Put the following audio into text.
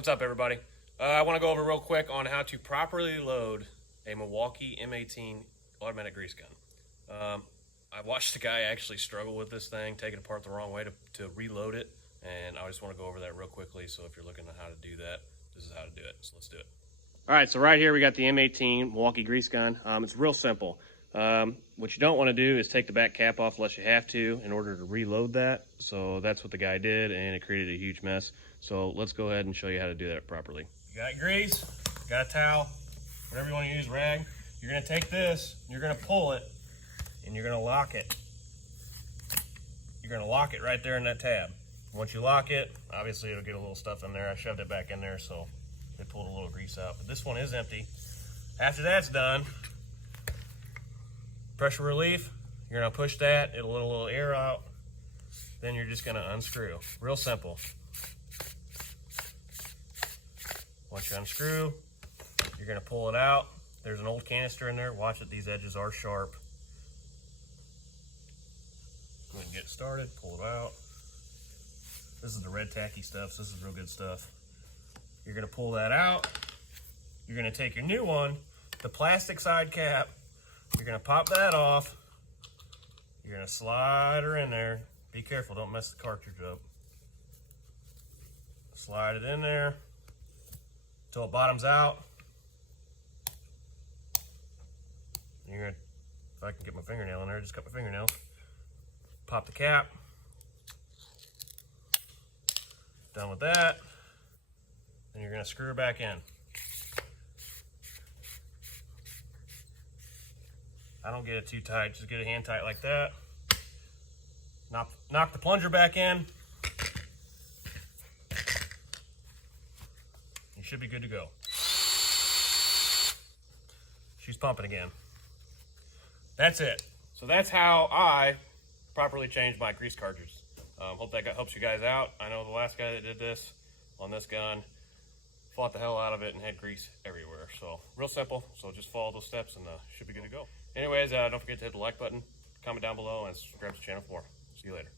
What's up, everybody? I want to go over real quick on how to properly load a Milwaukee M18 automatic grease gun. I watched a guy actually struggle with this thing, take it apart the wrong way to reload it, and I just want to go over that real quickly. So if you're looking at how to do that, this is how to do it. So let's do it. All right, so right here we got the M18 Milwaukee grease gun. It's real simple. What you don't want to do is take the back cap off unless you have to in order to reload that. So that's what the guy did, and it created a huge mess. So let's go ahead and show you how to do that properly. You got grease, you got a towel, whatever you want to use, rag. You're going to take this, you're going to pull it, and you're going to lock it. You're going to lock it right there in that tab. Once you lock it, obviously it'll get a little stuff in there. I shoved it back in there, so it pulled a little grease out. But this one is empty. After that's done, pressure relief, you're going to push that, it'll let a little air out. Then you're just going to unscrew. Real simple. Once you unscrew, you're going to pull it out. There's an old canister in there. Watch it, these edges are sharp. Go ahead and get started, pull it out. This is the red tacky stuff, so this is real good stuff. You're going to pull that out. You're going to take your new one, the plastic side cap. You're going to pop that off. You're going to slide her in there. Be careful, don't mess the cartridge up. Slide it in there until it bottoms out. You're gonna, if I can get my fingernail in there, just cut my fingernail. Pop the cap. Done with that. Then you're gonna screw her back in. I don't get it too tight, just get it hand tight like that. Knock the plunger back in. You should be good to go. She's pumping again. That's it. So that's how I properly change my grease cartridge. Hope that helps you guys out. I know the last guy that did this on this gun fought the hell out of it and had grease everywhere. So real simple. So just follow those steps and should be good to go. Anyways, don't forget to hit the like button, comment down below, and subscribe to the channel for more. See you later.